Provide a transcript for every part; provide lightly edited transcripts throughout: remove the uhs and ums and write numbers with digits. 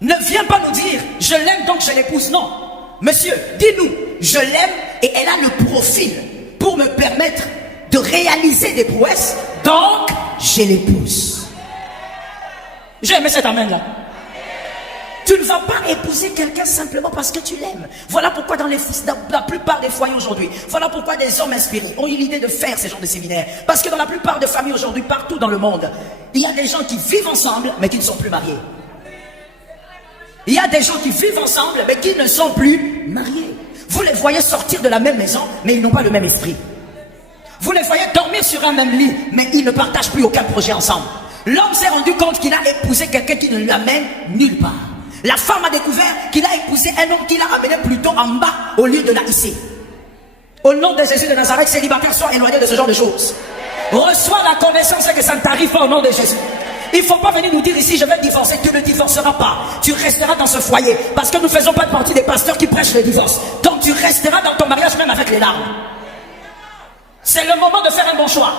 Ne viens pas nous dire, je l'aime donc je l'épouse. Non. Monsieur, dis-nous, je l'aime et elle a le profil pour me permettre de réaliser des prouesses, donc je l'épouse. J'ai aimé cet amen là. Tu ne vas pas épouser quelqu'un simplement parce que tu l'aimes. Voilà pourquoi dans la plupart des foyers aujourd'hui, voilà pourquoi des hommes inspirés ont eu l'idée de faire ces genres de séminaires. Parce que dans la plupart des familles aujourd'hui, partout dans le monde, il y a des gens qui vivent ensemble mais qui ne sont plus mariés. Il y a des gens qui vivent ensemble mais qui ne sont plus mariés. Vous les voyez sortir de la même maison mais ils n'ont pas le même esprit. Vous les voyez dormir sur un même lit mais ils ne partagent plus aucun projet ensemble. L'homme s'est rendu compte qu'il a épousé quelqu'un qui ne l'amène nulle part. La femme a découvert qu'il a épousé un homme qui l'a amené plutôt en bas au lieu de là ici. Au nom de Jésus de Nazareth, célibataire, sois éloigné de ce genre de choses. Reçois la conversion, c'est que ça ne t'arrive pas au nom de Jésus. Il ne faut pas venir nous dire ici, je vais divorcer. Tu ne divorceras pas. Tu resteras dans ce foyer. Parce que nous ne faisons pas partie des pasteurs qui prêchent le divorce. Donc tu resteras dans ton mariage même avec les larmes. C'est le moment de faire un bon choix.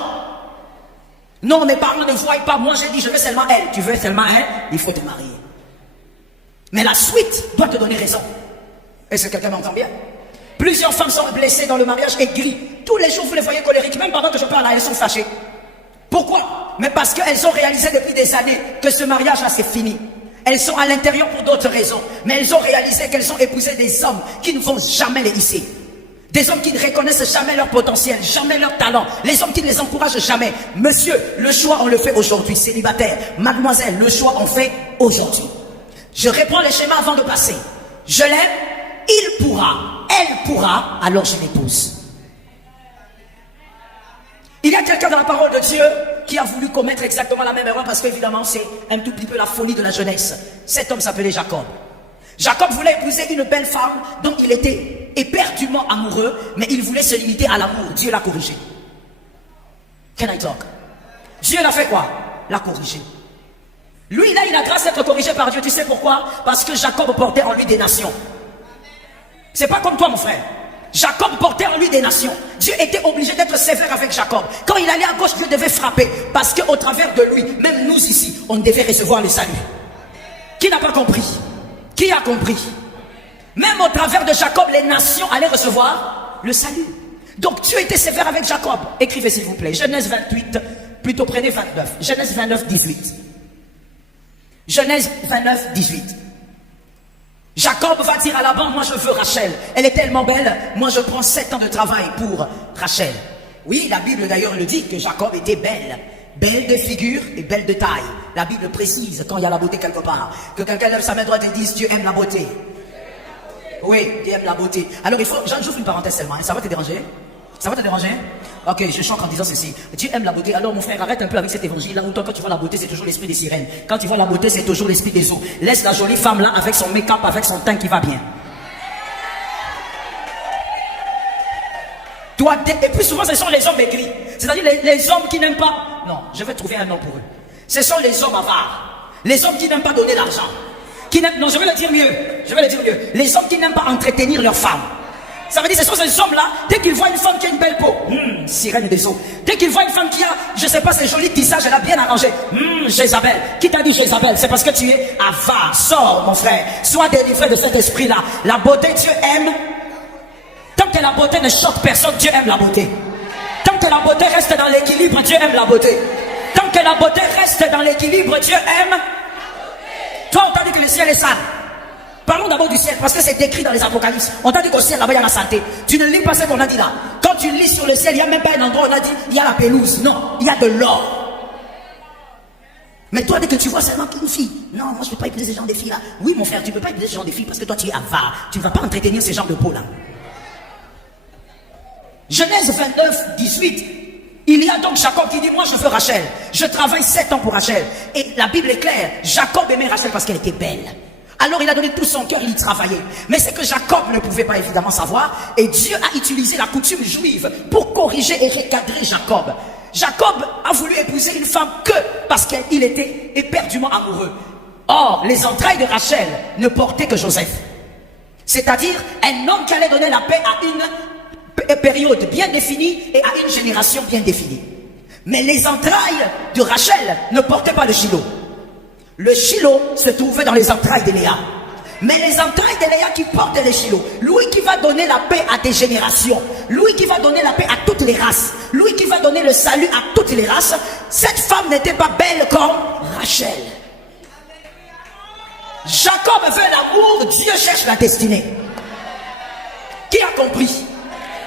Non, mes parents ne voient pas. Moi, j'ai dit, je veux seulement elle. Tu veux seulement elle, il faut te marier. Mais la suite doit te donner raison. Est-ce que quelqu'un m'entend bien? Plusieurs femmes sont blessées dans le mariage, aigries. Tous les jours, vous les voyez colériques. Même pendant que je parle là, elles sont fâchées. Pourquoi? Mais parce qu'elles ont réalisé depuis des années que ce mariage-là, c'est fini. Elles sont à l'intérieur pour d'autres raisons. Mais elles ont réalisé qu'elles ont épousé des hommes qui ne vont jamais les hisser. Des hommes qui ne reconnaissent jamais leur potentiel, jamais leur talent. Les hommes qui ne les encouragent jamais. Monsieur, le choix, on le fait aujourd'hui. Célibataire, mademoiselle, le choix, on fait aujourd'hui. Je reprends les schémas avant de passer. Je l'aime, il pourra, elle pourra, alors je l'épouse. Il y a quelqu'un dans la parole de Dieu qui a voulu commettre exactement la même erreur parce qu'évidemment c'est un tout petit peu la folie de la jeunesse. Cet homme s'appelait Jacob. Jacob voulait épouser une belle femme dont il était éperdument amoureux, mais il voulait se limiter à l'amour. Dieu l'a corrigé. Can I talk? Dieu l'a fait quoi? L'a corrigé. Lui, il a eu la grâce d'être corrigé par Dieu. Tu sais pourquoi? Parce que Jacob portait en lui des nations. C'est pas comme toi, mon frère. Jacob portait en lui des nations. Dieu était obligé d'être sévère avec Jacob. Quand il allait à gauche, Dieu devait frapper. Parce qu'au travers de lui, même nous ici, on devait recevoir le salut. Qui n'a pas compris? Qui a compris? Même au travers de Jacob, les nations allaient recevoir le salut. Donc Dieu était sévère avec Jacob. Écrivez s'il vous plaît. Genèse 28, plutôt prenez 29. Genèse 29, 18. Genèse 29, 18. Jacob va dire à Laban, moi je veux Rachel. Elle est tellement belle, moi je prends 7 ans de travail pour Rachel. Oui, la Bible d'ailleurs le dit que Jacob était belle. Belle de figure et belle de taille. La Bible précise quand il y a la beauté quelque part. Que quelqu'un lève sa main droite et dise, Dieu aime la beauté. Oui, Dieu aime la beauté. Alors il faut, j'ouvre une parenthèse seulement, hein. Ça va te déranger? Ça va te déranger? Ok, je chante en disant ceci. Dieu aime la beauté. Alors mon frère, arrête un peu avec cet évangile. Là où toi, quand tu vois la beauté, c'est toujours l'esprit des sirènes. Quand tu vois la beauté, c'est toujours l'esprit des eaux. Laisse la jolie femme là avec son make-up, avec son teint qui va bien. Toi, et puis souvent, ce sont les hommes aigris. C'est-à-dire les hommes qui n'aiment pas. Non, je vais trouver un nom pour eux. Ce sont les hommes avares. Les hommes qui n'aiment pas donner l'argent. Non, je vais le dire mieux. Je vais le dire mieux. Les hommes qui n'aiment pas entretenir leur femme. Ça veut dire que ce sont ces hommes-là, dès qu'ils voient une femme qui a une belle peau, sirène des eaux. Dès qu'ils voient une femme qui a, je sais pas, ses jolis tissages, elle a bien arrangé. Jézabel. Qui t'a dit Jézabel? C'est parce que tu es avare. Sors, mon frère. Sois délivré de cet esprit-là. La beauté, Dieu aime. Tant que la beauté ne choque personne, Dieu aime la beauté. Tant que la beauté reste dans l'équilibre, Dieu aime la beauté. Tant que la beauté reste dans l'équilibre, Dieu aime. Toi, on t'a dit que le ciel est sale. Parlons d'abord du ciel, parce que c'est écrit dans les Apocalypses. On t'a dit qu'au ciel, là-bas, il y a la santé. Tu ne lis pas ce qu'on a dit là. Quand tu lis sur le ciel, il n'y a même pas un endroit où on a dit, il y a la pelouse. Non, il y a de l'or. Mais toi, dès que tu vois seulement une fille, non, moi, je ne peux pas épouser ce genre de filles là. Oui, mon frère, tu ne peux pas épouser ce genre de filles parce que toi, tu es avare. Tu ne vas pas entretenir ce genre de peau là. Genèse 29, 18. Il y a donc Jacob qui dit, moi, je veux Rachel. Je travaille 7 ans pour Rachel. Et la Bible est claire. Jacob aimait Rachel parce qu'elle était belle. Alors il a donné tout son cœur, il y travaillait. Mais c'est que Jacob ne pouvait pas évidemment savoir. Et Dieu a utilisé la coutume juive pour corriger et recadrer Jacob. Jacob a voulu épouser une femme que parce qu'il était éperdument amoureux. Or, les entrailles de Rachel ne portaient que Joseph. C'est-à-dire un homme qui allait donner la paix à une période bien définie et à une génération bien définie. Mais les entrailles de Rachel ne portaient pas le Shiloh. Le Shiloh se trouvait dans les entrailles de Léa. Mais les entrailles de Léa qui portent les Shiloh, lui qui va donner la paix à des générations, lui qui va donner la paix à toutes les races, lui qui va donner le salut à toutes les races, cette femme n'était pas belle comme Rachel. Jacob veut l'amour, Dieu cherche la destinée. Qui a compris?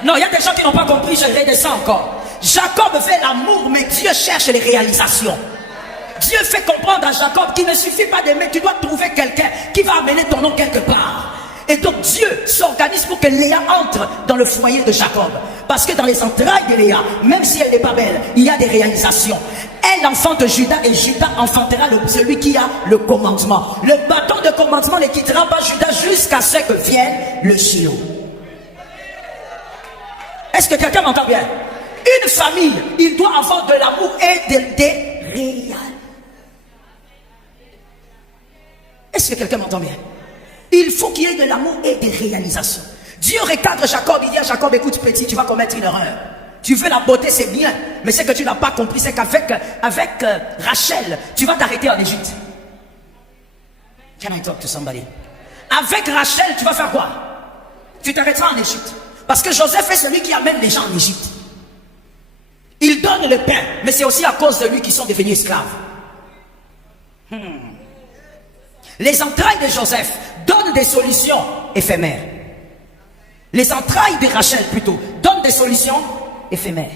Non, il y a des gens qui n'ont pas compris, je redescends encore. Jacob veut l'amour, mais Dieu cherche les réalisations. Dieu fait comprendre à Jacob qu'il ne suffit pas d'aimer, tu dois trouver quelqu'un qui va amener ton nom quelque part. Et donc Dieu s'organise pour que Léa entre dans le foyer de Jacob. Parce que dans les entrailles de Léa, même si elle n'est pas belle, il y a des réalisations. Elle enfante Judas et Judas enfantera celui qui a le commandement. Le bâton de commandement ne quittera pas Judas jusqu'à ce que vienne le Shiloh. Est-ce que quelqu'un m'entend bien? Une famille, il doit avoir de l'amour et des réalisations. Est-ce que quelqu'un m'entend bien? Il faut qu'il y ait de l'amour et des réalisations. Dieu recadre Jacob, il dit à Jacob, écoute petit, tu vas commettre une erreur. Tu veux la beauté, c'est bien, mais ce que tu n'as pas compris, c'est qu'avec Rachel, tu vas t'arrêter en Égypte. Can I talk to somebody? Avec Rachel, tu vas faire quoi? Tu t'arrêteras en Égypte. Parce que Joseph est celui qui amène les gens en Égypte. Il donne le pain, mais c'est aussi à cause de lui qu'ils sont devenus esclaves. Les entrailles de Joseph donnent des solutions éphémères. Les entrailles de Rachel, plutôt, donnent des solutions éphémères.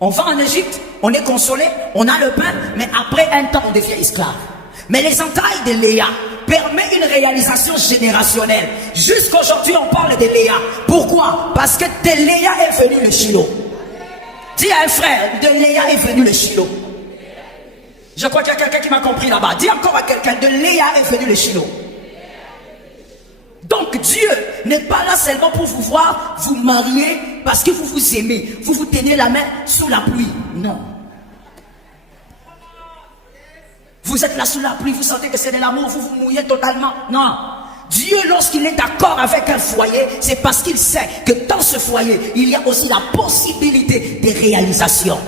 On va en Égypte, on est consolé, on a le pain, mais après un temps, on devient esclave. Mais les entrailles de Léa permettent une réalisation générationnelle. Jusqu'aujourd'hui, on parle de Léa. Pourquoi? Parce que de Léa est venu le Shiloh. Dis à un frère, de Léa est venu le Shiloh. Je crois qu'il y a quelqu'un qui m'a compris là-bas. Dis encore à quelqu'un, de Léa est venu le Shiloh. Donc Dieu n'est pas là seulement pour vous voir vous marier parce que vous vous aimez. Vous vous tenez la main sous la pluie. Non. Vous êtes là sous la pluie, vous sentez que c'est de l'amour, vous vous mouillez totalement. Non. Dieu, lorsqu'il est d'accord avec un foyer, c'est parce qu'il sait que dans ce foyer, il y a aussi la possibilité de réalisation.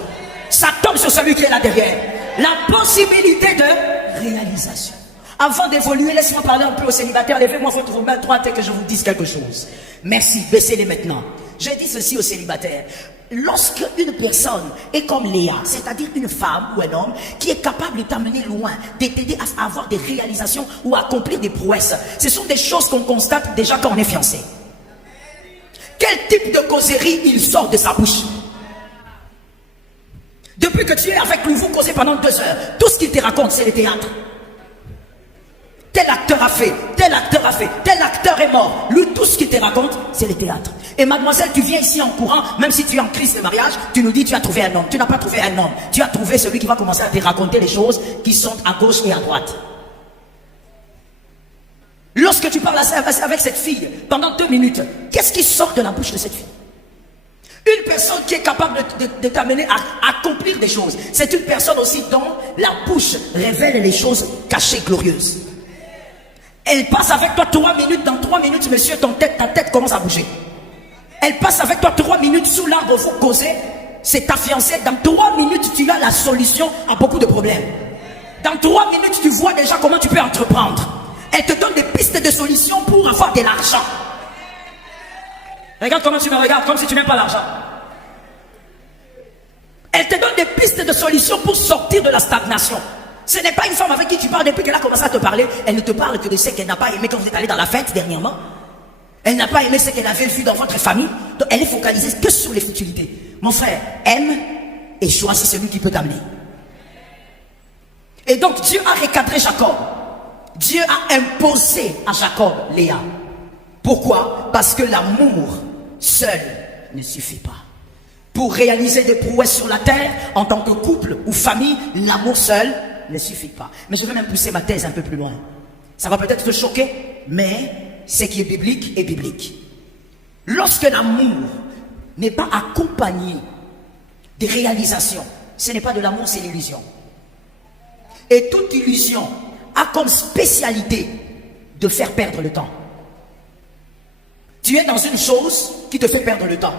Ça tombe sur celui qui est là derrière. La possibilité de réalisation. Avant d'évoluer, laissez-moi parler un peu aux célibataires. Levez-moi votre main droite et que je vous dise quelque chose. Merci, baissez-les maintenant. Je dis ceci aux célibataires. Lorsque une personne est comme Léa, c'est-à-dire une femme ou un homme qui est capable de t'amener loin, de t'aider à avoir des réalisations ou à accomplir des prouesses, ce sont des choses qu'on constate déjà quand on est fiancé. Quel type de causerie il sort de sa bouche? Depuis que tu es avec lui, vous causez pendant 2 heures. Tout ce qu'il te raconte, c'est le théâtre. Tel acteur a fait, tel acteur a fait, tel acteur est mort. Lui, tout ce qu'il te raconte, c'est le théâtre. Et mademoiselle, tu viens ici en courant, même si tu es en crise de mariage, tu nous dis tu as trouvé un homme. Tu n'as pas trouvé un homme. Tu as trouvé celui qui va commencer à te raconter les choses qui sont à gauche et à droite. Lorsque tu parles avec cette fille pendant 2 minutes, qu'est-ce qui sort de la bouche de cette fille? Une personne qui est capable de t'amener à accomplir des choses, c'est une personne aussi dont la bouche révèle les choses cachées, glorieuses. Elle passe avec toi 3 minutes, dans 3 minutes, monsieur, ta tête commence à bouger. Elle passe avec toi 3 minutes sous l'arbre, vous causez, c'est ta fiancée. Dans 3 minutes, tu as la solution à beaucoup de problèmes. Dans 3 minutes, tu vois déjà comment tu peux entreprendre. Elle te donne des pistes de solutions pour avoir de l'argent. Regarde comment tu me regardes, comme si tu n'aimes pas l'argent. Elle te donne des pistes de solutions pour sortir de la stagnation. Ce n'est pas une femme avec qui tu parles depuis qu'elle a commencé à te parler. Elle ne te parle que de ce qu'elle n'a pas aimé quand vous êtes allé dans la fête dernièrement. Elle n'a pas aimé ce qu'elle avait vu dans votre famille. Donc elle est focalisée que sur les futilités. Mon frère, aime et choisis celui qui peut t'amener. Et donc Dieu a recadré Jacob. Dieu a imposé à Jacob Léa. Pourquoi? Parce que l'amour seul ne suffit pas. Pour réaliser des prouesses sur la terre, en tant que couple ou famille, l'amour seul ne suffit pas. Mais je vais même pousser ma thèse un peu plus loin. Ça va peut-être te choquer, mais ce qui est biblique est biblique. Lorsque l'amour n'est pas accompagné des réalisations, ce n'est pas de l'amour, c'est l'illusion. Et toute illusion a comme spécialité de faire perdre le temps. Tu es dans une chose qui te fait perdre le temps.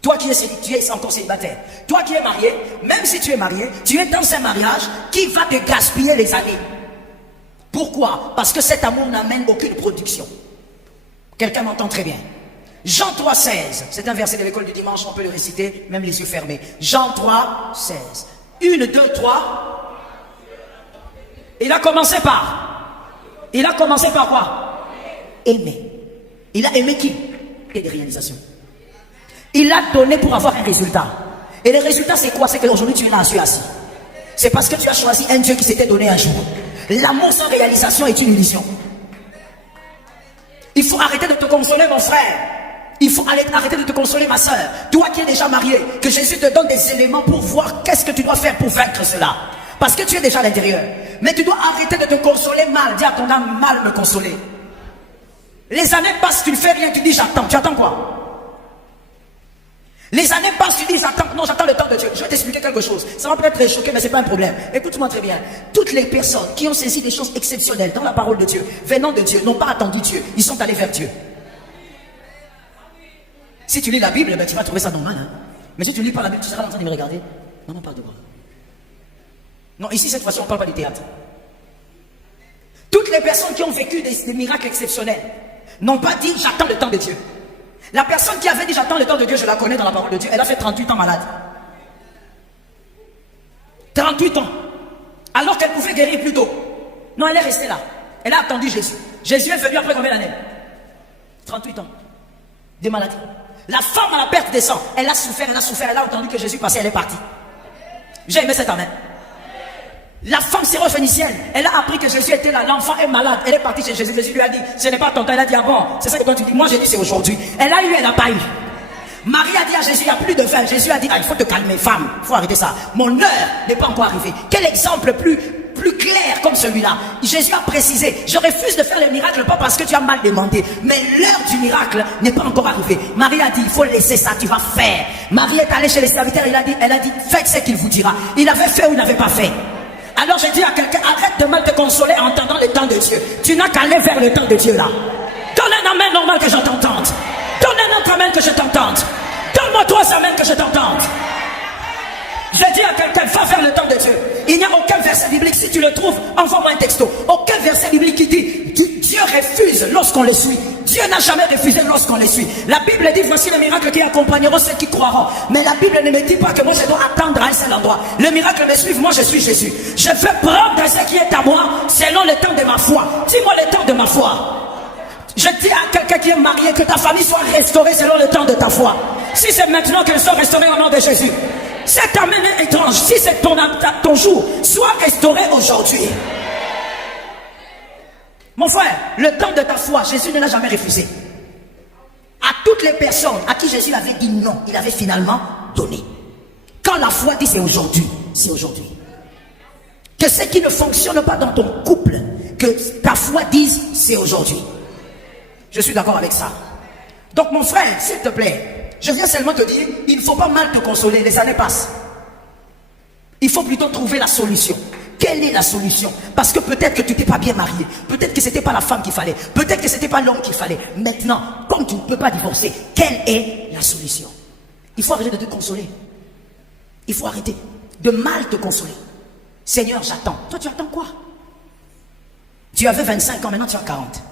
Toi qui es encore célibataire, toi qui es marié, même si tu es marié, tu es dans un mariage qui va te gaspiller les années. Pourquoi? Parce que cet amour n'amène aucune production. Quelqu'un m'entend très bien. Jean 3, 16. C'est un verset de l'école du dimanche, on peut le réciter, même les yeux fermés. Jean 3, 16. 1, 2, 3. Il a commencé par quoi? Aimer. Il a aimé qui? Et des réalisations. Il a donné pour avoir un résultat. Et le résultat c'est quoi? C'est qu'aujourd'hui tu es là, assis. C'est parce que tu as choisi un Dieu qui s'était donné un jour. L'amour sans réalisation est une illusion. Il faut arrêter de te consoler, mon frère. Il faut arrêter de te consoler, ma soeur. Toi qui es déjà marié, que Jésus te donne des éléments pour voir qu'est-ce que tu dois faire pour vaincre cela. Parce que tu es déjà à l'intérieur. Mais tu dois arrêter de te consoler mal. Dis à ton âme, mal me consoler. Les années passent, tu ne fais rien, tu dis j'attends. Tu attends quoi? Les années passent, tu dis j'attends. Non, j'attends le temps de Dieu. Je vais t'expliquer quelque chose. Ça va peut-être te choquer, mais c'est pas un problème. Écoute-moi très bien. Toutes les personnes qui ont saisi des choses exceptionnelles dans la parole de Dieu, venant de Dieu, n'ont pas attendu Dieu. Ils sont allés vers Dieu. Si tu lis la Bible, ben, tu vas trouver ça normal. Hein? Mais si tu ne lis pas la Bible, tu seras en train de me regarder. Non, on parle de quoi? Non, ici, cette fois-ci, on ne parle pas du théâtre. Toutes les personnes qui ont vécu des miracles exceptionnels n'ont pas dit j'attends le temps de Dieu. La personne qui avait dit j'attends le temps de Dieu, je la connais dans la parole de Dieu, elle a fait 38 ans malade. 38 ans. Alors qu'elle pouvait guérir plus tôt. Non, elle est restée là. Elle a attendu Jésus. Jésus est venu après combien d'années? 38 ans. Des maladies. La femme à la perte des sangs, elle a souffert, elle a entendu que Jésus passait, elle est partie. J'ai aimé cet amen. La femme syrophénicienne, elle a appris que Jésus était là, l'enfant est malade, elle est partie chez Jésus. Jésus lui a dit, ce n'est pas ton temps. Elle a dit, ah bon, c'est ça que toi tu dis. Moi j'ai dit, c'est aujourd'hui. Elle a eu, elle n'a pas eu. Marie a dit à Jésus, il n'y a plus de vin. Jésus a dit, ah, il faut te calmer, femme, il faut arrêter ça. Mon heure n'est pas encore arrivée. Quel exemple plus clair comme celui-là. Jésus a précisé, je refuse de faire le miracle, pas parce que tu as mal demandé, mais l'heure du miracle n'est pas encore arrivée. Marie a dit, il faut laisser ça, tu vas faire. Marie est allée chez les serviteurs, elle a dit, faites ce qu'il vous dira. Il avait fait ou il n'avait pas fait. Alors je dis à quelqu'un, arrête de mal te consoler en entendant le temps de Dieu. Tu n'as qu'à aller vers le temps de Dieu là. Donne un amen normal que je t'entende. Donne un autre amen que je t'entende. Donne-moi 3 amens que je t'entende. Je dis à quelqu'un, va vers le temps de Dieu. Il n'y a aucun verset biblique, si tu le trouves, envoie-moi un texto. Aucun verset biblique qui dit, Dieu refuse lorsqu'on le suit. Dieu n'a jamais refusé lorsqu'on le suit. La Bible dit, voici les miracles qui accompagneront ceux qui croiront. Mais la Bible ne me dit pas que moi je dois attendre à un seul endroit. Le miracle me suit, moi je suis Jésus. Je veux prendre ce qui est à moi selon le temps de ma foi. Dis-moi le temps de ma foi. Je dis à quelqu'un qui est marié que ta famille soit restaurée selon le temps de ta foi. Si c'est maintenant qu'elle soit restaurée au nom de Jésus. Cet amen est étrange. Si c'est ton jour, sois restauré aujourd'hui. Mon frère, le temps de ta foi, Jésus ne l'a jamais refusé. À toutes les personnes à qui Jésus avait dit non, il avait finalement donné. Quand la foi dit c'est aujourd'hui, c'est aujourd'hui. Que ce qui ne fonctionne pas dans ton couple, que ta foi dise c'est aujourd'hui. Je suis d'accord avec ça. Donc mon frère, s'il te plaît, je viens seulement te dire, il ne faut pas mal te consoler, les années passent. Il faut plutôt trouver la solution. Quelle est la solution? Parce que peut-être que tu n'étais pas bien marié, peut-être que ce n'était pas la femme qu'il fallait, peut-être que ce n'était pas l'homme qu'il fallait. Maintenant, comme tu ne peux pas divorcer, quelle est la solution? Il faut arrêter de te consoler. Il faut arrêter de mal te consoler. Seigneur, j'attends. Toi, tu attends quoi? Tu avais 25 ans, maintenant tu as 40.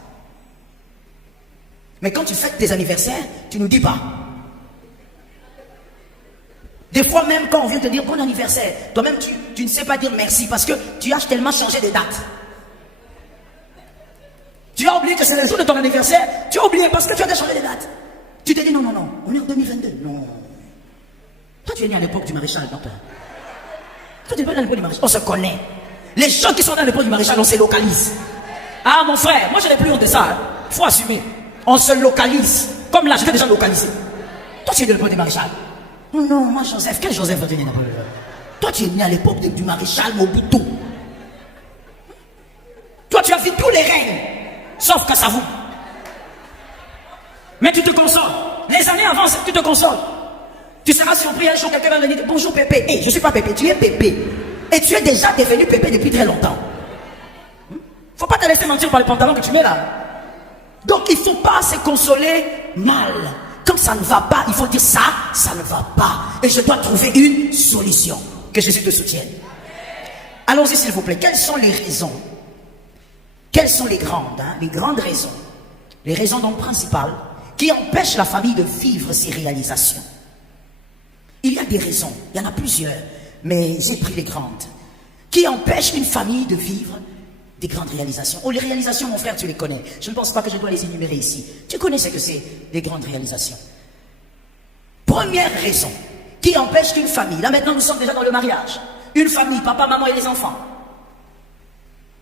Mais quand tu fêtes tes anniversaires, tu ne nous dis pas. Des fois même quand on vient te dire bon anniversaire, toi-même tu ne sais pas dire merci parce que tu as tellement changé de date. Tu as oublié que c'est le jour de ton anniversaire, tu as oublié parce que tu as changé de date. Tu te dis non, on est en 2022. Non. Toi tu es né à l'époque du maréchal, non toi. Toi tu es pas dans l'époque du maréchal, on se connaît. Les gens qui sont dans l'époque du maréchal, on se localise. Ah mon frère, moi je n'ai plus honte de ça. Hein. Faut assumer. On se localise. Comme là, je t'ai déjà localisé. Toi tu es de l'époque du maréchal. Oh non, moi Joseph, quel Joseph va tenir? Toi tu es né à l'époque du maréchal Mobutu. Toi tu as vu tous les règnes, sauf Kassavou. Mais tu te consoles. Les années avancent, tu te consoles. Tu seras surpris un jour, quelqu'un va venir dire bonjour Pépé. Hey, je ne suis pas Pépé, tu es Pépé. Et tu es déjà devenu Pépé depuis très longtemps. Faut pas te laisser mentir par les pantalons que tu mets là. Donc il ne faut pas se consoler mal. Quand ça ne va pas, il faut dire ça ne va pas. Et je dois trouver une solution. Que Jésus te soutienne. Allons-y s'il vous plaît. Quelles sont les raisons quelles sont les grandes raisons, les raisons donc principales qui empêchent la famille de vivre ses réalisations? Il y a des raisons, il y en a plusieurs, mais j'ai pris les grandes, qui empêchent une famille de vivre des grandes réalisations. Oh, les réalisations, mon frère, tu les connais. Je ne pense pas que je dois les énumérer ici. Tu connais ce que c'est, des grandes réalisations. Première raison qui empêche qu'une famille, là maintenant nous sommes déjà dans le mariage, une famille, papa, maman et les enfants,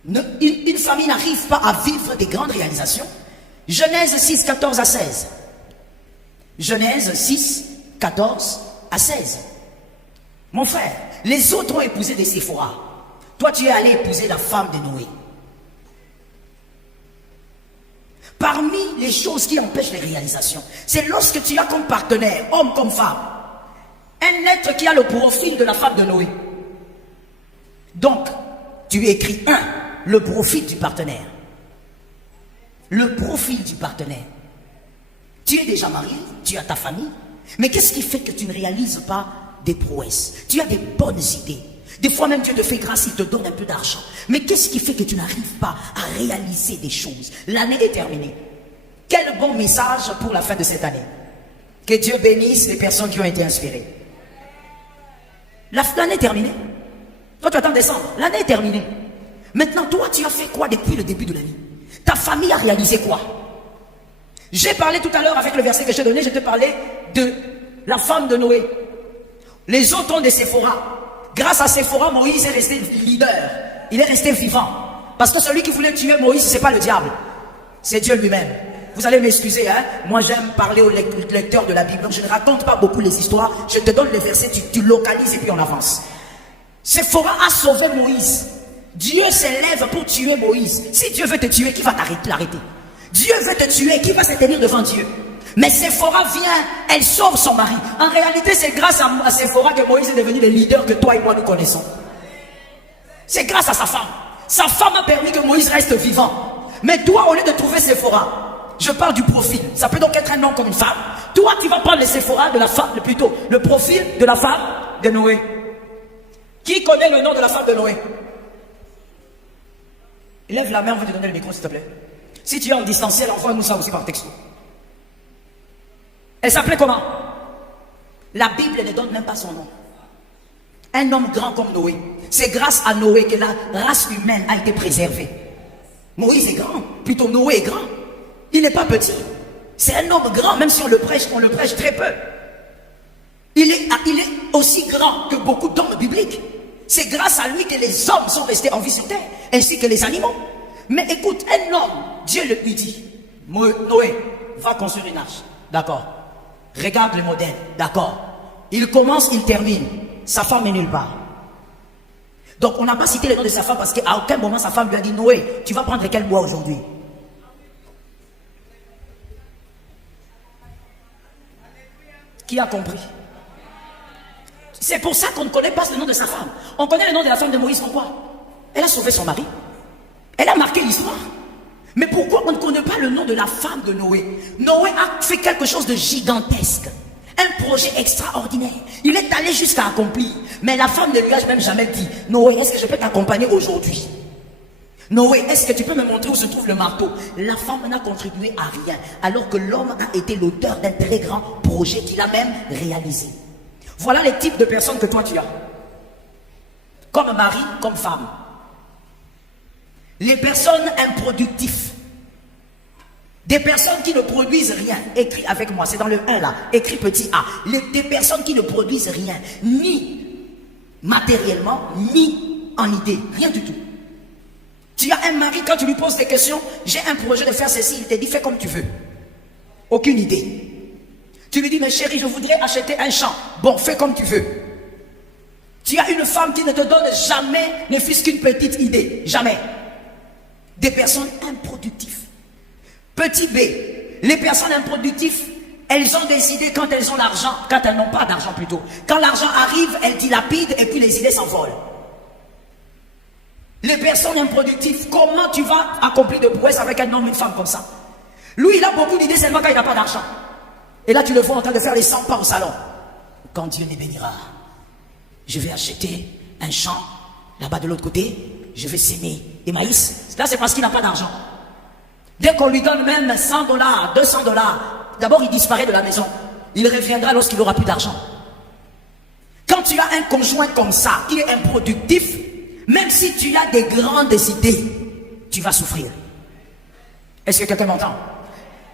une famille n'arrive pas à vivre des grandes réalisations. Genèse 6, 14 à 16. Genèse 6, 14 à 16. Mon frère, les autres ont épousé des Séphora. Toi, tu es allé épouser la femme de Noé. Parmi les choses qui empêchent les réalisations, c'est lorsque tu as comme partenaire, homme comme femme, un être qui a le profil de la femme de Noé. Donc, tu écris le profil du partenaire. Le profil du partenaire. Tu es déjà marié, tu as ta famille, mais qu'est-ce qui fait que tu ne réalises pas des prouesses? Tu as des bonnes idées. Des fois même Dieu te fait grâce, il te donne un peu d'argent. Mais qu'est-ce qui fait que tu n'arrives pas à réaliser des choses? L'année est terminée. Quel bon message pour la fin de cette année. Que Dieu bénisse les personnes qui ont été inspirées. L'année est terminée. Toi tu attends décembre, l'année est terminée. Maintenant toi tu as fait quoi depuis le début de l'année? Ta famille a réalisé quoi? J'ai parlé tout à l'heure avec le verset que j'ai donné, je te parlais de la femme de Noé. Les autres ont des Séphora. Grâce à Séphora, Moïse est resté leader. Il est resté vivant. Parce que celui qui voulait tuer Moïse, ce n'est pas le diable. C'est Dieu lui-même. Vous allez m'excuser, hein? Moi j'aime parler aux lecteurs de la Bible. Donc je ne raconte pas beaucoup les histoires. Je te donne les versets, tu localises et puis on avance. Séphora a sauvé Moïse. Dieu s'élève pour tuer Moïse. Si Dieu veut te tuer, qui va l'arrêter? Dieu veut te tuer, qui va se tenir devant Dieu? Mais Séphora vient, elle sauve son mari. En réalité, c'est grâce à Séphora que Moïse est devenu le leader que toi et moi nous connaissons. C'est grâce à sa femme. Sa femme a permis que Moïse reste vivant. Mais toi, au lieu de trouver Séphora, je parle du profil. Ça peut donc être un homme comme une femme. Toi, tu vas prendre les Séphora de la femme, plutôt le profil de la femme de Noé. Qui connaît le nom de la femme de Noé? Lève la main, on veut te donner le micro, s'il te plaît. Si tu es en distanciel, envoie-nous ça aussi par texto. Elle s'appelait comment? La Bible ne donne même pas son nom. Un homme grand comme Noé. C'est grâce à Noé que la race humaine a été préservée. Moïse est grand, plutôt Noé est grand. Il n'est pas petit. C'est un homme grand, même si on le prêche très peu. Il est aussi grand que beaucoup d'hommes bibliques. C'est grâce à lui que les hommes sont restés en vie sur terre, ainsi que les animaux. Mais écoute, un homme, Dieu lui dit, Noé, va construire une arche. D'accord. Regarde le modèle. D'accord. Il commence, il termine. Sa femme est nulle part. Donc on n'a pas cité le nom de sa femme parce qu'à aucun moment sa femme lui a dit, Noé, tu vas prendre quel bois aujourd'hui? Qui a compris? C'est pour ça qu'on ne connaît pas le nom de sa femme. On connaît le nom de la femme de Moïse. Pourquoi? Elle a sauvé son mari. Elle a marqué l'histoire. Mais pourquoi on ne connaît pas le nom de la femme de Noé? Noé a fait quelque chose de gigantesque. Un projet extraordinaire. Il est allé jusqu'à accomplir. Mais la femme ne lui a même jamais dit, Noé, est-ce que je peux t'accompagner aujourd'hui? Noé, est-ce que tu peux me montrer où se trouve le marteau? La femme n'a contribué à rien. Alors que l'homme a été l'auteur d'un très grand projet qu'il a même réalisé. Voilà les types de personnes que toi tu as. Comme mari, comme femme. Les personnes improductives. Des personnes qui ne produisent rien. Écris avec moi, c'est dans le 1 là. Écris petit a. Des personnes qui ne produisent rien. Ni matériellement, ni en idée. Rien du tout. Tu as un mari, quand tu lui poses des questions, j'ai un projet de faire ceci, il te dit fais comme tu veux. Aucune idée. Tu lui dis, mais chérie, je voudrais acheter un champ. Bon, fais comme tu veux. Tu as une femme qui ne te donne jamais, ne fût-ce qu'une petite idée. Jamais. Des personnes improductives. Petit b, les personnes improductives, elles ont des idées quand elles ont l'argent, quand elles n'ont pas d'argent plutôt. Quand l'argent arrive, elles dilapident et puis les idées s'envolent. Les personnes improductives, comment tu vas accomplir de prouesses avec un homme, une femme comme ça? Lui, il a beaucoup d'idées seulement quand il n'a pas d'argent. Et là, tu le vois en train de faire les 100 pas au salon. Quand Dieu les bénira, je vais acheter un champ, là-bas de l'autre côté, je vais s'aimer et maïs. Là, c'est parce qu'il n'a pas d'argent. Dès qu'on lui donne même $100, $200, d'abord il disparaît de la maison. Il reviendra lorsqu'il n'aura plus d'argent. Quand tu as un conjoint comme ça, qui est improductif, même si tu as des grandes idées, tu vas souffrir. Est-ce que quelqu'un m'entend?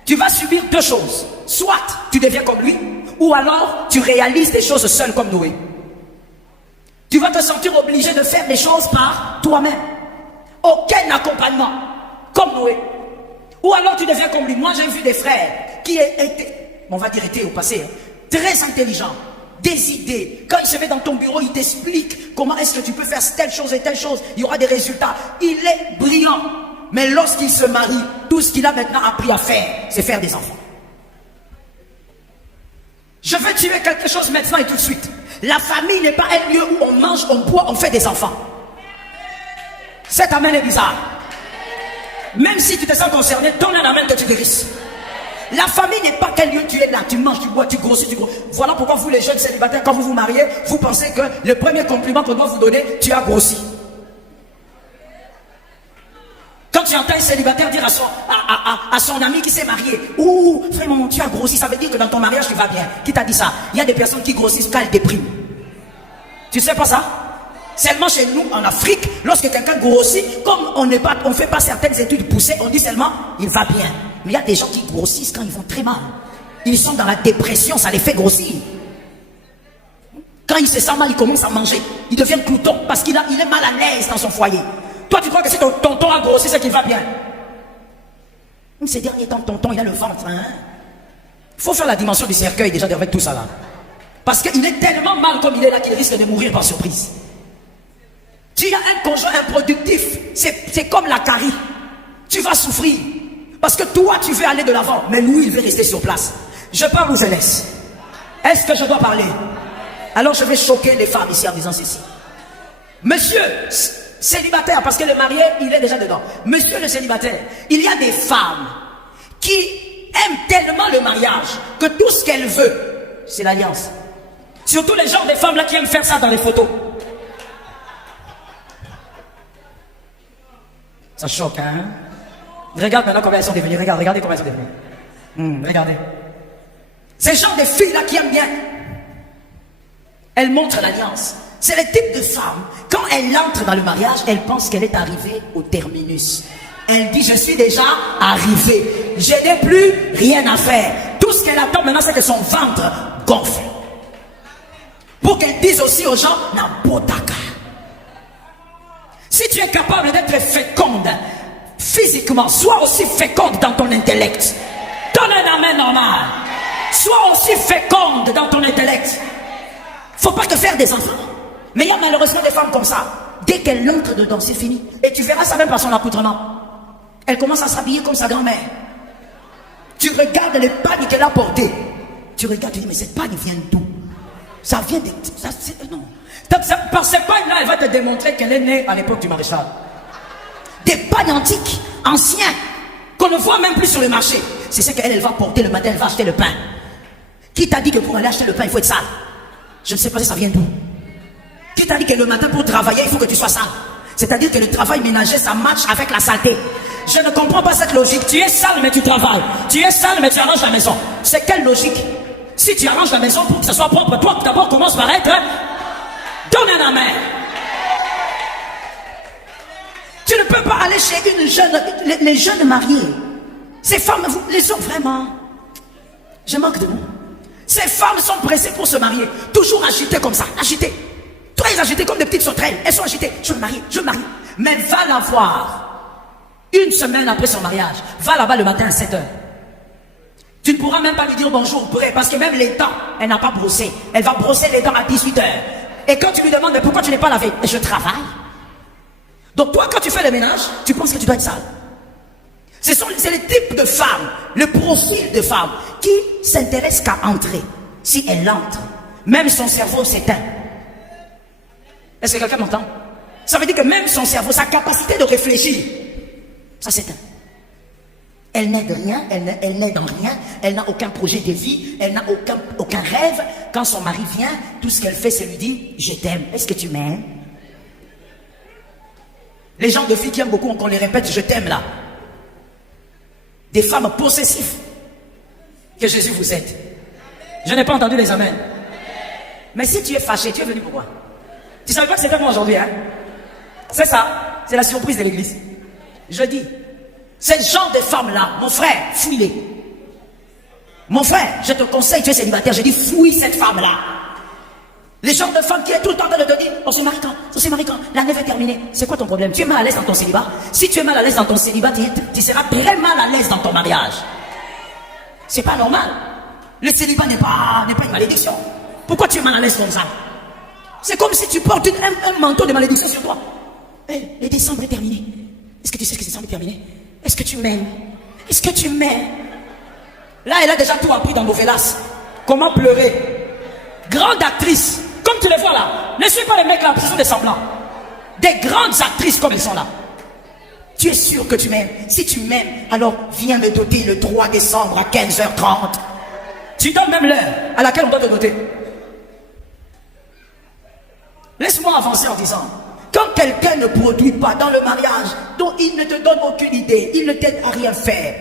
Tu vas subir deux choses. Soit tu deviens comme lui, ou alors tu réalises des choses seul comme Noé. Tu vas te sentir obligé de faire des choses par toi-même. Aucun accompagnement, comme Noé. Ou alors tu deviens comme lui. Moi j'ai vu des frères qui étaient, on va dire étaient au passé, très intelligents, des idées. Quand il se met dans ton bureau, il t'explique comment est-ce que tu peux faire telle chose et telle chose. Il y aura des résultats. Il est brillant. Mais lorsqu'il se marie, tout ce qu'il a maintenant appris à faire, c'est faire des enfants. Je veux tuer quelque chose maintenant et tout de suite. La famille n'est pas un lieu où on mange, on boit, on fait des enfants. Cet amen est bizarre. Même si tu te sens concerné, donne un amen que tu guérisses. La famille n'est pas quel lieu tu es là, tu manges, tu bois, tu grossis, tu grossis. Voilà pourquoi vous les jeunes célibataires, quand vous vous mariez, vous pensez que le premier compliment qu'on doit vous donner, tu as grossi. Quand tu entends un célibataire dire à son ami qui s'est marié, ouh, vraiment, tu as grossi, ça veut dire que dans ton mariage tu vas bien. Qui t'a dit ça? Il y a des personnes qui grossissent quand elles dépriment. Tu sais pas ça? Seulement chez nous, en Afrique, lorsque quelqu'un grossit, comme on ne fait pas certaines études poussées, on dit seulement, il va bien. Mais il y a des gens qui grossissent quand ils vont très mal. Ils sont dans la dépression, ça les fait grossir. Quand il se sent mal, il commence à manger. Il devient clouton parce qu'il est mal à l'aise dans son foyer. Toi, tu crois que si ton tonton a grossi, c'est qu'il va bien. Ces derniers temps, tonton, il a le ventre. Hein? Il faut faire la dimension du cercueil déjà avec tout ça là. Parce qu'il est tellement mal comme il est là qu'il risque de mourir par surprise. Tu as un conjoint improductif, c'est comme la carie. Tu vas souffrir. Parce que toi, tu veux aller de l'avant, mais lui, il veut rester sur place. Je parle ou je laisse? Est-ce que je dois parler? Alors je vais choquer les femmes ici en disant ceci. Monsieur célibataire, parce que le marié, il est déjà dedans. Monsieur le célibataire, il y a des femmes qui aiment tellement le mariage que tout ce qu'elles veulent, c'est l'alliance. Surtout les genres de femmes là qui aiment faire ça dans les photos. Ça choque, hein? Regarde maintenant comment elles sont devenues. Regardez comment elles sont devenues. Regardez. Ces genres de filles là qui aiment bien, elles montrent l'alliance. C'est le type de femme, quand elle entre dans le mariage, elle pense qu'elle est arrivée au terminus. Elle dit, je suis déjà arrivée. Je n'ai plus rien à faire. Tout ce qu'elle attend maintenant, c'est que son ventre gonfle. Pour qu'elle dise aussi aux gens, Nabotaka. Si tu es capable d'être féconde physiquement, sois aussi féconde dans ton intellect. Donne un amen normal. Sois aussi féconde dans ton intellect. Faut pas te faire des enfants. Mais il y a malheureusement des femmes comme ça. Dès qu'elle entre dedans, c'est fini. Et tu verras ça même par son accoutrement. Elle commence à s'habiller comme sa grand-mère. Tu regardes les pagnes qu'elle a portées. Tu regardes, tu dis, mais cette pagne vient d'où? Ça vient de... non. Par ces pagnes-là, elle va te démontrer qu'elle est née à l'époque du maréchal. Des pagnes antiques, anciens, qu'on ne voit même plus sur le marché. C'est ce qu'elle va porter le matin, elle va acheter le pain. Qui t'a dit que pour aller acheter le pain, il faut être sale? Je ne sais pas si ça vient d'où. Qui t'a dit que le matin pour travailler, il faut que tu sois sale? C'est-à-dire que le travail ménager, ça match avec la saleté. Je ne comprends pas cette logique. Tu es sale, mais tu travailles. Tu es sale, mais tu arranges la maison. C'est quelle logique? Si tu arranges la maison pour que ça soit propre, toi d'abord commence par être... Donne un amen. Tu ne peux pas aller chez une jeune... Les jeunes mariés. Ces femmes, vous les ont vraiment... Je manque de mots. Ces femmes sont pressées pour se marier. Toujours agitées comme ça. Agitées. Très agitées comme des petites sauterelles. Elles sont agitées. Je me marie, je me marie. Mais va la voir. Une semaine après son mariage. Va là-bas le matin à 7h. Tu ne pourras même pas lui dire bonjour près. Parce que même les dents, elle n'a pas brossé. Elle va brosser les dents à 18h. Et quand tu lui demandes mais pourquoi tu n'es pas lavé? Je travaille. Donc toi, quand tu fais le ménage, tu penses que tu dois être sale. C'est le type de femme, le profil de femme qui s'intéresse qu'à entrer. Si elle entre, même son cerveau s'éteint. Est-ce que quelqu'un m'entend? Ça veut dire que même son cerveau, sa capacité de réfléchir, ça s'éteint. Elle n'est de rien, elle n'est dans rien, elle n'a aucun projet de vie, elle n'a aucun rêve. Quand son mari vient, tout ce qu'elle fait, c'est lui dire, je t'aime, est-ce que tu m'aimes? Les gens de filles qui aiment beaucoup, qu'on les répète, je t'aime là. Des femmes possessives. Que Jésus vous aide. Je n'ai pas entendu les amens. Mais si tu es fâché, tu es venu pourquoi? Tu ne savais pas que c'était moi aujourd'hui, hein? C'est ça. C'est la surprise de l'église. Je dis, ce genre de femmes-là, mon frère, fouille-les. Mon frère, je te conseille, tu es célibataire, je dis, fouille cette femme-là. Les genres de femmes qui est tout le temps en train de te dire, on se marie quand? On se marie quand? La nef est terminée. C'est quoi ton problème? Tu es mal à l'aise dans ton célibat? Si tu es mal à l'aise dans ton célibat, tu seras très mal à l'aise dans ton mariage. C'est pas normal. Le célibat n'est pas une malédiction. Pourquoi tu es mal à l'aise comme ça? C'est comme si tu portes un manteau de malédiction sur toi. Hey, le décembre est terminé. Est-ce que tu sais que décembre est terminé? Est-ce que tu m'aimes? Est-ce que tu m'aimes? Là, elle a déjà tout appris dans Novelas. Comment pleurer? Grande actrice, comme tu les vois là. Ne suis pas les mecs là, ce sont des semblants. Des grandes actrices comme ils sont là. Tu es sûr que tu m'aimes? Si tu m'aimes, alors viens me doter le 3 décembre à 15h30. Tu donnes même l'heure à laquelle on doit te doter. Laisse-moi avancer en disant, quand quelqu'un ne produit pas dans le mariage, dont il ne te donne aucune idée, il ne t'aide à rien faire.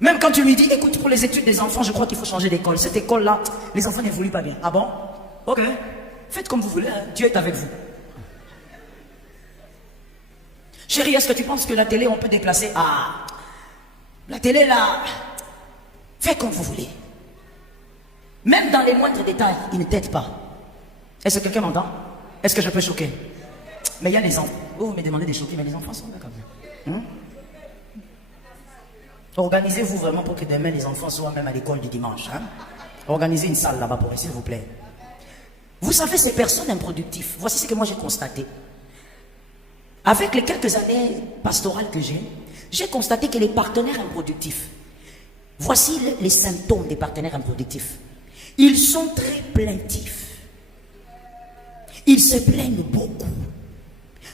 Même quand tu lui dis, écoute, pour les études des enfants, je crois qu'il faut changer d'école. Cette école-là, les enfants n'évoluent pas bien. Ah bon? Ok. Faites comme vous voulez, hein. Dieu est avec vous. Chérie, est-ce que tu penses que la télé, on peut déplacer? Ah, la télé, là, faites comme vous voulez. Même dans les moindres détails, il ne t'aide pas. Est-ce que quelqu'un m'entend? Est-ce que je peux choquer? Mais il y a les enfants. Vous me demandez de choquer, mais les enfants sont là quand même. Organisez-vous vraiment pour que demain les enfants soient même à l'école du dimanche. Hein? Organisez une salle là-bas pour eux, s'il vous plaît. Vous savez, ces personnes improductives, voici ce que moi j'ai constaté. Avec les quelques années pastorales que j'ai constaté que les partenaires improductifs, voici les symptômes des partenaires improductifs. Ils sont très plaintifs. Ils se plaignent beaucoup.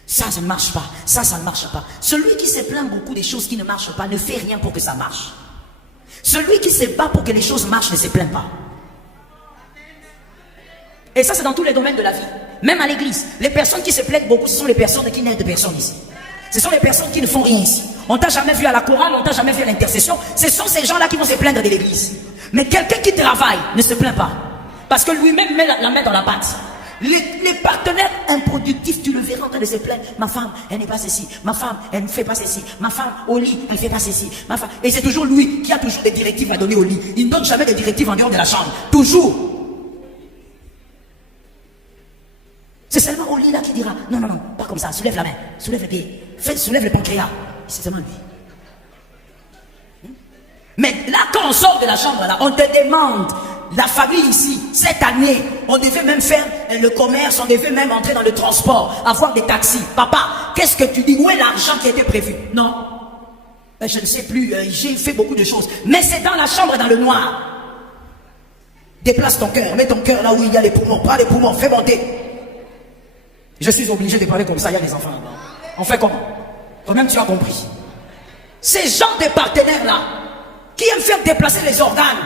Ça ne marche pas, ça ne marche pas. Celui qui se plaint beaucoup des choses qui ne marchent pas ne fait rien pour que ça marche. Celui qui se bat pour que les choses marchent ne se plaint pas. Et ça, c'est dans tous les domaines de la vie. Même à l'église. Les personnes qui se plaignent beaucoup, ce sont les personnes qui n'aident personne ici. Ce sont les personnes qui ne font rien ici. On t'a jamais vu à la chorale, on t'a jamais vu à l'intercession. Ce sont ces gens-là qui vont se plaindre de l'église. Mais quelqu'un qui travaille ne se plaint pas. Parce que lui-même met la main dans la pâte. Les partenaires improductifs, tu le verras en train de se plaindre. Ma femme, elle n'est pas ceci. Ma femme, elle ne fait pas ceci. Ma femme, au lit, elle ne fait pas ceci. Ma femme... Et c'est toujours lui qui a toujours des directives à donner au lit. Il ne donne jamais des directives en dehors de la chambre. Toujours. C'est seulement au lit là qui dira, non, non, non, pas comme ça. Soulève la main, soulève les pieds, soulève le pancréas. C'est seulement lui. Mais là, quand on sort de la chambre, là, on te demande, la famille ici, cette année, on devait même faire le commerce, on devait même entrer dans le transport, avoir des taxis. Papa, qu'est-ce que tu dis? Où est l'argent qui était prévu? Non, je ne sais plus, j'ai fait beaucoup de choses. Mais c'est dans la chambre, dans le noir. Déplace ton cœur, mets ton cœur là où il y a les poumons, prends les poumons, fais monter. Je suis obligé de parler comme ça, il y a des enfants là-bas. On fait comment? Toi-même tu as compris. Ces gens de partenaires là, qui aiment faire déplacer les organes,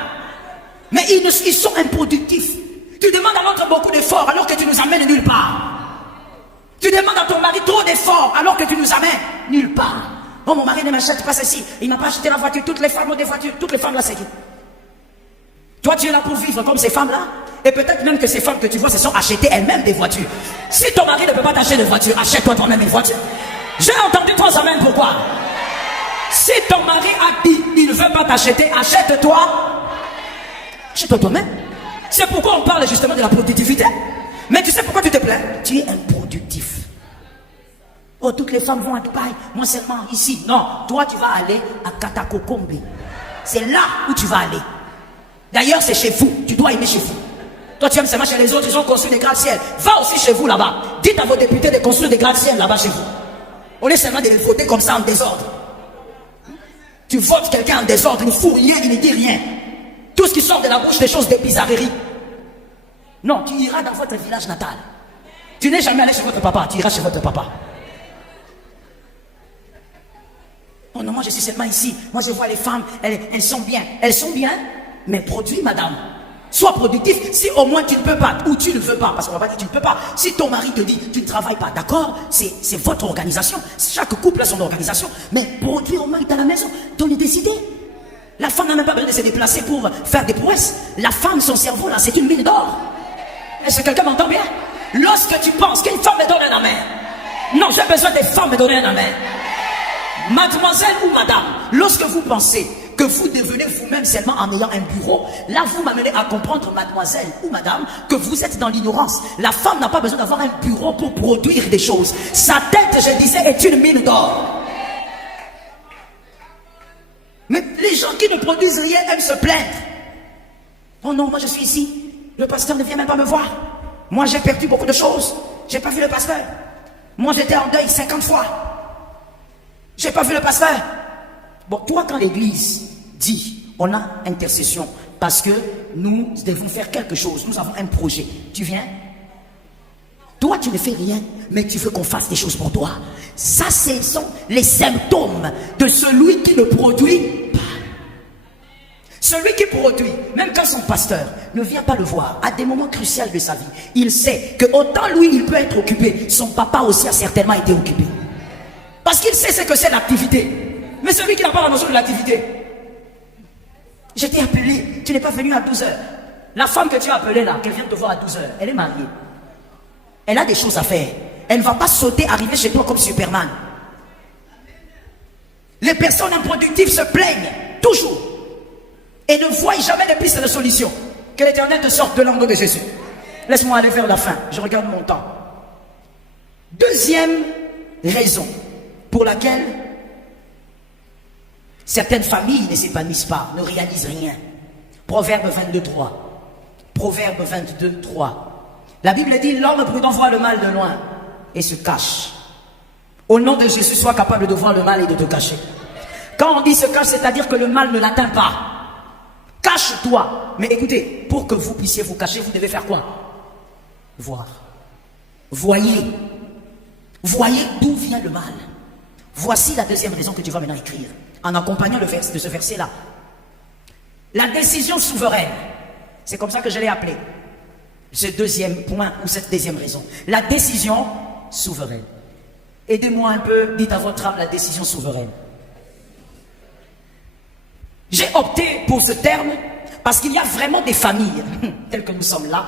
mais ils sont improductifs. Tu demandes à l'autre beaucoup d'efforts alors que tu nous amènes nulle part. Tu demandes à ton mari trop d'efforts alors que tu nous amènes nulle part. Oh, mon mari ne m'achète pas ceci, il ne m'a pas acheté la voiture, toutes les femmes ont des voitures, toutes les femmes là c'est qui? Toi tu es là pour vivre comme ces femmes là. Et peut-être même que ces femmes que tu vois se sont achetées elles-mêmes des voitures. Si ton mari ne peut pas t'acheter de voiture, achète-toi toi-même une voiture. J'ai entendu 3 amens, pourquoi? Si ton mari a dit, il ne veut pas t'acheter, achète-toi. Achète-toi toi-même. C'est pourquoi on parle justement de la productivité. Mais tu sais pourquoi tu te plains? Tu es improductif. Oh, toutes les femmes vont à Dubaï, moi seulement ici. Non, toi tu vas aller à Katakokombe. C'est là où tu vas aller. D'ailleurs, c'est chez vous. Tu dois aimer chez vous. Toi, tu aimes seulement chez les autres, ils ont construit des gratte-ciel. Va aussi chez vous là-bas. Dites à vos députés de construire des gratte-ciel là-bas chez vous. On est seulement de les voter comme ça en désordre. Tu votes quelqu'un en désordre, il ne fout rien, il ne dit rien. Tout ce qui sort de la bouche, des choses de bizarreries. Non, tu iras dans votre village natal. Tu n'es jamais allé chez votre papa, tu iras chez votre papa. Oh non, moi je suis seulement ici. Moi je vois les femmes, elles sont bien. Elles sont bien, mais produits, madame. Sois productif. Si au moins tu ne peux pas, ou tu ne veux pas, parce qu'on va pas dire tu ne peux pas. Si ton mari te dit tu ne travailles pas, d'accord, c'est votre organisation. Chaque couple a son organisation. Mais produire au moins à la maison, t'en es décidé. La femme n'a même pas besoin de se déplacer pour faire des prouesses. La femme, son cerveau là, c'est une mine d'or. Est-ce que quelqu'un m'entend bien? Lorsque tu penses qu'une femme me donne un amen. Non, j'ai besoin des femmes me donner un amen. Mademoiselle ou madame, lorsque vous pensez que vous devenez vous-même seulement en ayant un bureau, là vous m'amenez à comprendre, mademoiselle ou madame, que vous êtes dans l'ignorance. La femme n'a pas besoin d'avoir un bureau pour produire des choses. Sa tête, je disais, est une mine d'or. Mais les gens qui ne produisent rien aiment se plaindre. Oh non, moi je suis ici, le pasteur ne vient même pas me voir. Moi j'ai perdu beaucoup de choses, j'ai pas vu le pasteur. Moi j'étais en deuil 50 fois. J'ai pas vu le pasteur. Bon, toi quand l'église dit, on a intercession, parce que nous devons faire quelque chose, nous avons un projet, tu viens? Toi tu ne fais rien, mais tu veux qu'on fasse des choses pour toi. Ça, ce sont les symptômes de celui qui ne produit pas. Celui qui produit, même quand son pasteur ne vient pas le voir, à des moments cruciaux de sa vie, il sait que autant lui, il peut être occupé, son papa aussi a certainement été occupé. Parce qu'il sait ce que c'est l'activité. Mais celui qui n'a pas la notion de l'activité, je t'ai appelé, tu n'es pas venu à 12h. La femme que tu as appelée là, qu'elle vient te voir à 12h, elle est mariée. Elle a des choses à faire. Elle ne va pas sauter, arriver chez toi comme Superman. Les personnes improductives se plaignent, toujours. Et ne voient jamais de pistes de solution. Que l'Éternel te sorte de l'angle de Jésus. Laisse-moi aller vers la fin, je regarde mon temps. Deuxième raison pour laquelle certaines familles ne s'épanouissent pas, ne réalisent rien. Proverbe 22:3. Proverbe 22:3. La Bible dit, l'homme prudent voit le mal de loin et se cache. Au nom de Jésus, sois capable de voir le mal et de te cacher. Quand on dit se cache, c'est-à-dire que le mal ne l'atteint pas. Cache-toi. Mais écoutez, pour que vous puissiez vous cacher, vous devez faire quoi? Voir. Voyez. Voyez d'où vient le mal. Voici la deuxième raison que tu vas maintenant écrire, en accompagnant le vers de ce verset-là. La décision souveraine. C'est comme ça que je l'ai appelé. Ce deuxième point, ou cette deuxième raison. La décision souveraine. Aidez-moi un peu, dites à votre âme la décision souveraine. J'ai opté pour ce terme parce qu'il y a vraiment des familles, telles que nous sommes là,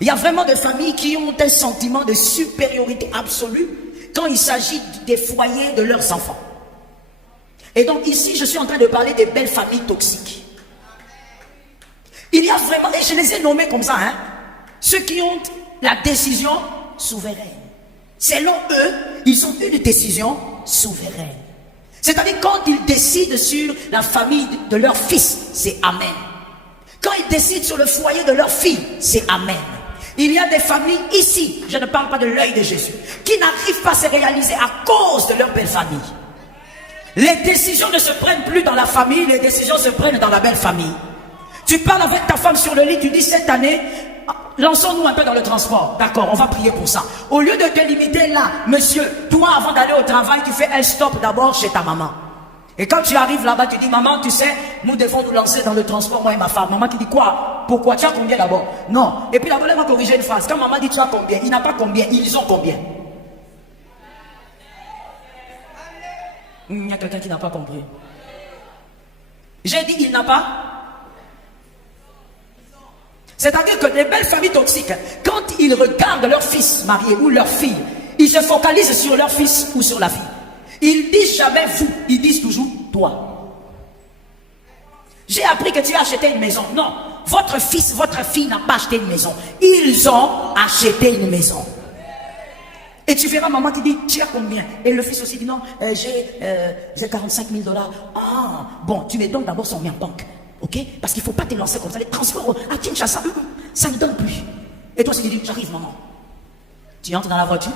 il y a vraiment des familles qui ont un sentiment de supériorité absolue quand il s'agit des foyers de leurs enfants. Et donc ici, je suis en train de parler des belles familles toxiques. Il y a vraiment, et je les ai nommés comme ça, ceux qui ont la décision souveraine. Selon eux, ils ont une décision souveraine. C'est-à-dire quand ils décident sur la famille de leur fils, c'est Amen. Quand ils décident sur le foyer de leur fille, c'est Amen. Il y a des familles ici, je ne parle pas de l'œil de Jésus, qui n'arrivent pas à se réaliser à cause de leur belle famille. Les décisions ne se prennent plus dans la famille, les décisions se prennent dans la belle famille. Tu parles avec ta femme sur le lit, tu dis cette année, lançons-nous un peu dans le transport. D'accord, on va prier pour ça. Au lieu de te limiter là, monsieur, toi avant d'aller au travail, tu fais un stop d'abord chez ta maman. Et quand tu arrives là-bas, tu dis, maman, tu sais, nous devons nous lancer dans le transport, moi et ma femme. Maman qui dit quoi? Pourquoi? Tu as combien d'abord? Non. Et puis d'abord, elle m'a corrigé une phrase. Quand maman dit tu as combien, il n'a pas combien, ils ont combien? Il y a quelqu'un qui n'a pas compris. J'ai dit, il n'a pas. C'est-à-dire que les belles familles toxiques, quand ils regardent leur fils marié ou leur fille, ils se focalisent sur leur fils ou sur la fille. Ils disent jamais vous, ils disent toujours toi. J'ai appris que tu as acheté une maison. Non, votre fils, votre fille n'a pas acheté une maison. Ils ont acheté une maison. Et tu verras maman qui dit, tu as combien? Et le fils aussi dit, non, j'ai 45 000 $. Ah, bon, tu me donnes d'abord son mien en banque. Ok? Parce qu'il ne faut pas te lancer comme ça. Les transports à Kinshasa, ça ne donne plus. Et toi, tu dis, j'arrive maman. Tu entres dans la voiture,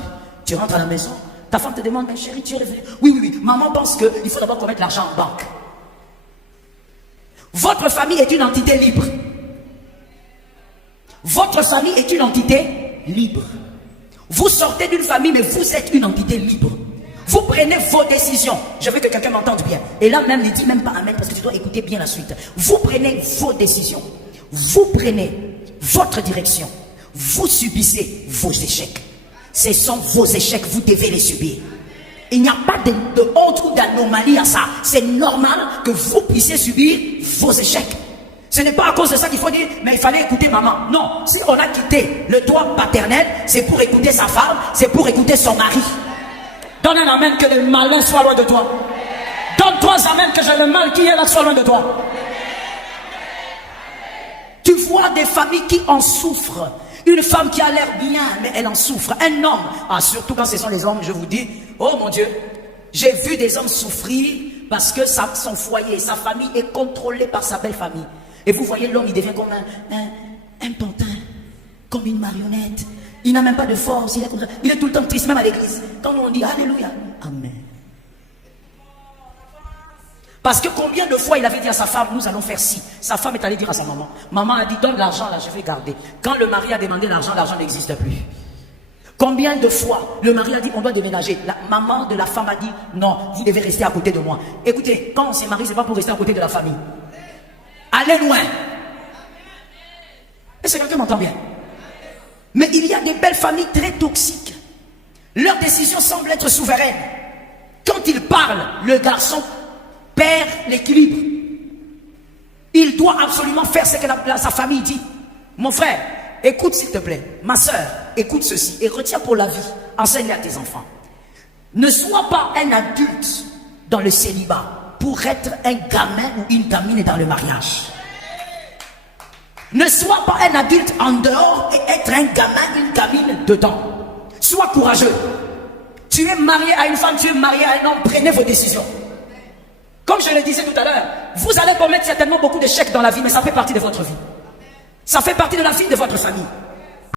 tu rentres à la maison. Ta femme te demande, mais chérie, tu es revenu? Oui, oui, oui. Maman pense qu'il faut d'abord qu'on mette l'argent en banque. Votre famille est une entité libre. Votre famille est une entité libre. Vous sortez d'une famille, mais vous êtes une entité libre. Vous prenez vos décisions. Je veux que quelqu'un m'entende bien. Et là même, ne dis même pas amen parce que tu dois écouter bien la suite. Vous prenez vos décisions. Vous prenez votre direction. Vous subissez vos échecs. Ce sont vos échecs, vous devez les subir. Il n'y a pas de honte ou d'anomalie à ça. C'est normal que vous puissiez subir vos échecs. Ce n'est pas à cause de ça qu'il faut dire, mais il fallait écouter maman. Non, si on a quitté le toit paternel, c'est pour écouter sa femme, c'est pour écouter son mari. Donne un amen que le malin soit loin de toi. Donne 3 amens que j'ai le mal qui est là soit loin de toi. Tu vois des familles qui en souffrent. Une femme qui a l'air bien, mais elle en souffre. Un homme, surtout quand ce sont les hommes, je vous dis, oh mon Dieu, j'ai vu des hommes souffrir parce que son foyer, sa famille est contrôlée par sa belle famille. Et vous voyez, l'homme, il devient comme un pantin, comme une marionnette. Il n'a même pas de force, il est tout le temps triste, même à l'église. Quand on dit Alléluia, Amen. Parce que combien de fois il avait dit à sa femme, nous allons faire ci. Sa femme est allée dire à sa maman. Maman a dit, donne l'argent là, je vais garder. Quand le mari a demandé l'argent, l'argent n'existe plus. Combien de fois le mari a dit, on doit déménager. La maman de la femme a dit, non, vous devez rester à côté de moi. Écoutez, quand on s'est marié, c'est pas pour rester à côté de la famille. Allez loin. Est-ce que quelqu'un m'entend bien? Mais il y a des belles familles très toxiques. Leurs décisions semblent être souveraines. Quand ils parlent, le garçon perd l'équilibre. Il doit absolument faire ce que sa famille dit. Mon frère, écoute s'il te plaît. Ma soeur, écoute ceci et retiens pour la vie. Enseigne à tes enfants. Ne sois pas un adulte dans le célibat pour être un gamin ou une gamine dans le mariage. Ne sois pas un adulte en dehors et être un gamin, une gamine dedans. Sois courageux. Tu es marié à une femme, tu es marié à un homme, prenez vos décisions. Comme je le disais tout à l'heure, vous allez commettre certainement beaucoup d'échecs dans la vie, mais ça fait partie de votre vie. Ça fait partie de la vie de votre famille.